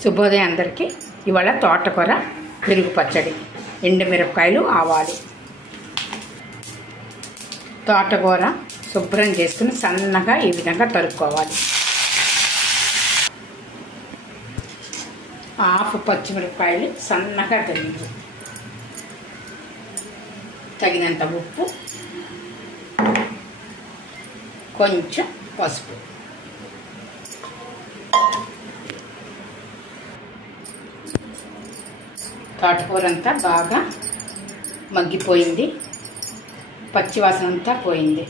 శుభోదయం అందరికీ. ఇవాళ తోటకూర పెరుగు పచ్చడి, ఎండుమిరపకాయలు, ఆవాలు. తోటకూర శుభ్రం చేసుకుని సన్నగా ఈ విధంగా తరుక్కోవాలి. హాఫ్ పచ్చిమిరపకాయలు సన్నగా తరిగి, తగినంత ఉప్పు, కొంచెం పసుపు, తోటకూర అంతా బాగా మగ్గిపోయింది, పచ్చివాసన అంతా పోయింది.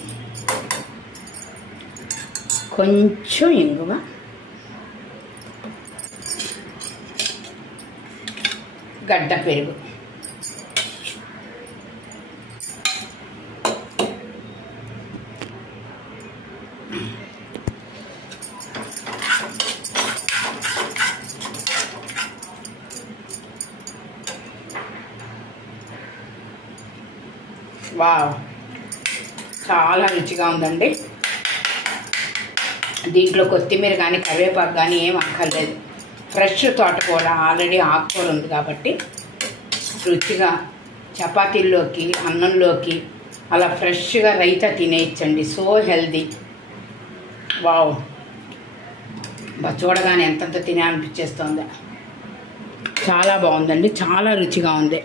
కొంచెం ఇంగువ, గడ్డ పెరుగు, వావ్, చాలా రుచిగా ఉందండి. దీంట్లో కొత్తిమీర కానీ కరివేపాకు కానీ ఏం అక్కర్లేదు. ఫ్రెష్ తోటకూర, ఆల్రెడీ ఆకుకూర ఉంది కాబట్టి రుచిగా చపాతీల్లోకి, అన్నంలోకి అలా ఫ్రెష్గా రైతా తినేయచ్చండి. So healthy. వావ్, చూడగానే ఎంతంత తినాలనిపించేస్తుంది. చాలా బాగుందండి, చాలా రుచిగా ఉంది.